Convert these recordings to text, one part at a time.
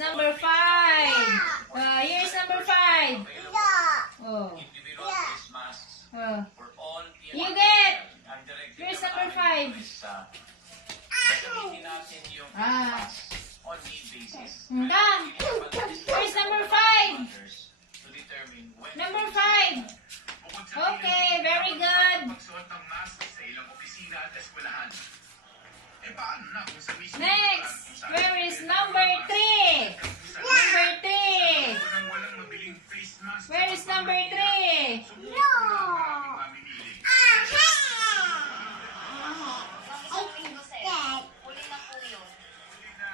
number 5. Here's number 5. Oh. Oh. You get. Here's number 5. Done. Here's number 5. Number 5. Okay, very good. Next, where is number 3? Number 3. Where is number 3?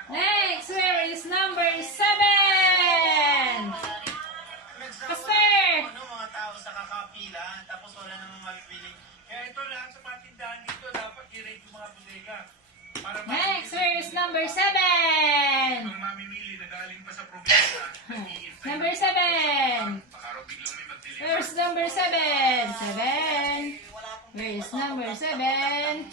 Next, where is number 7? Pastor! Mga tao sa kakapila, tapos wala namang mabibili. Kaya ito lahat sa patindahan dito, dapat i-rate yung mga bodega. Next, where is number 7? Kung mamimili na galing pa sa probinsya, Number 7. Where's number 7? 7. Where is number 7?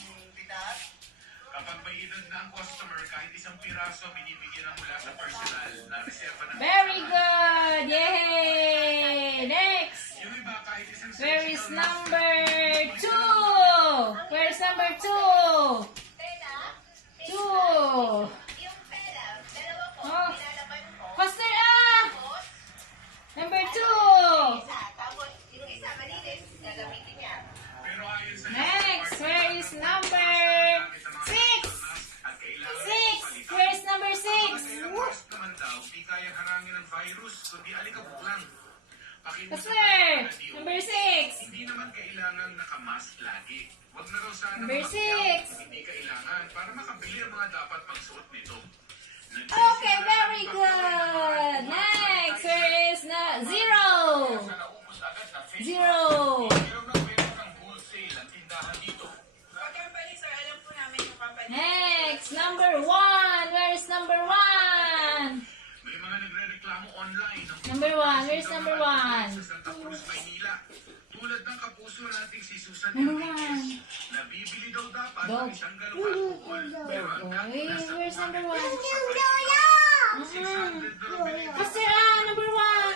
Kapag may edad na ang customer, kahit isang piraso, binibigyan na mula sa personal na reserva ng... Very good! Yay! Next! Yung iba, kahit isang... Where is number 2? Where's number 2? 2. Oh. Pastor, Number 2. Next, where is number 6? 6. Where is number 6? naman daw, di kayang harangin ng virus, kundi alikabok lang. Pastor, number 6. Hindi naman kailangan nakamask lagi. Huwag na raw sana Number magmakyag 6. kung hindi kailangan para makabili ang mga dapat pagsuot nito. Okay, very good. Next, where is 0? 0. Next, number 1. Where is number 1? May mga nagre-reklamo online ng Number 1. Where is number 1? sa Santa Cruz, Maynila. Tulad ng kapuso nating si Susan Number Enriquez, 1. nabibili daw dapat Dog. ng isang galong alcohol. Pero ang Okay, nasa where's number 1? 600 daw bili. Pastor, number 1.